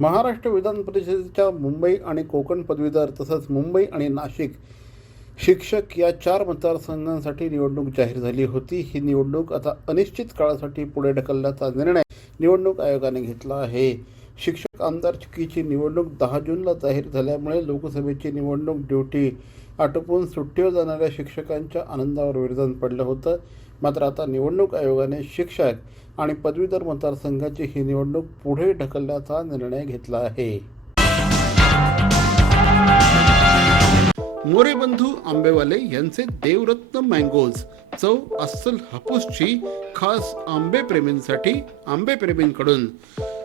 महाराष्ट्र विधान परिषदेच्या मुंबई आणि कोकण पदवीधर तसंच मुंबई आणि नाशिक शिक्षक या चार मतदारसंघांसाठी निवडणूक जाहीर झाली होती. ही निवडणूक आता अनिश्चित काळासाठी पुढे ढकलण्याचा निर्णय निवडणूक आयोगाने घेतला आहे. शिक्षक आमदार चुकीची निवडणूक दहा जूनला जाहीर झाल्यामुळे लोकसभेची निवडणूक ड्युटी आटोपून सुट्टीवर जाणाऱ्या शिक्षकांच्या आनंदावर विरजन पडलं होतं. मात्र आता निवडणूक आयोगाने शिक्षक आणि पदवीधर मतदारसंघाची ही निवडणूक पुढे ढकलण्याचा निर्णय घेतला आहे. मोरे बंधू आंबेवाले यांचे देवरत्न मँगोज चव अस्सल हापूसची खास आंबे प्रेमींसाठी आंबे प्रेमींकडून